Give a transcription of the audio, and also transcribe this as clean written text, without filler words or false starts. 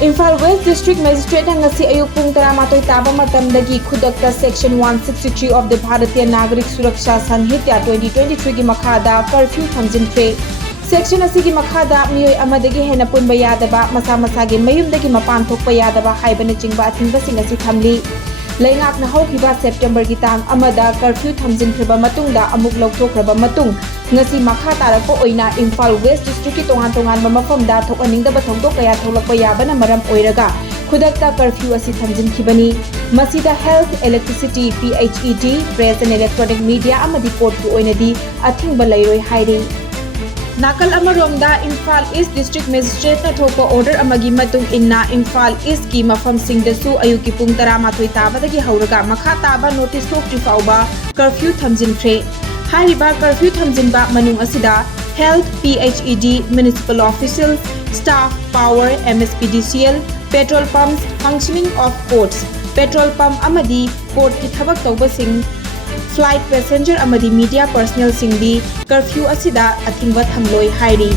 Imphal West District Magistrate ngasi ayuk pung 11 taba matamdagi khudakta Section 163 of the Bharatiya Nagarik Suraksha Sanhitya 2023 gi makhada curfew thamjinkhre. Section asigi makhada miyoi amadagi hena punba yadaba masa masagi mayumdagi mapan thokpa yadaba haibana chingba athingba sing asi thamli. Laingakna haukiba September gi tang amada curfew thamjinkhriba matungda amuk lauthokraba matung ngasi makha tarako oina Imphal West District ki tongan mafamda thokaningdaba thongdok kaya tholakpa yabana maram oiraga khudakta curfew asi thamjinkhibani. Masida health, electricity, PHED, press and electronic media amadi court ki oinadi athingba lairoi hairi. Nakal amaromda Imphal East District Magistrate na thopa order amagi matung inna Imphal East ki mafam singdasu ayuki pung 11 tabadagi hauraga makha taba notice thokri fauba curfew thamjinkhre. Hairiba curfew thamjinba manung asida health, PHED, municipal officials, staff, power, MSPDCL, petrol pumps, functioning of ports, petrol pump amadi port ki thabak tawba sing, flight passenger amadi media personnel singdi curfew asida athingba thamloi hairi.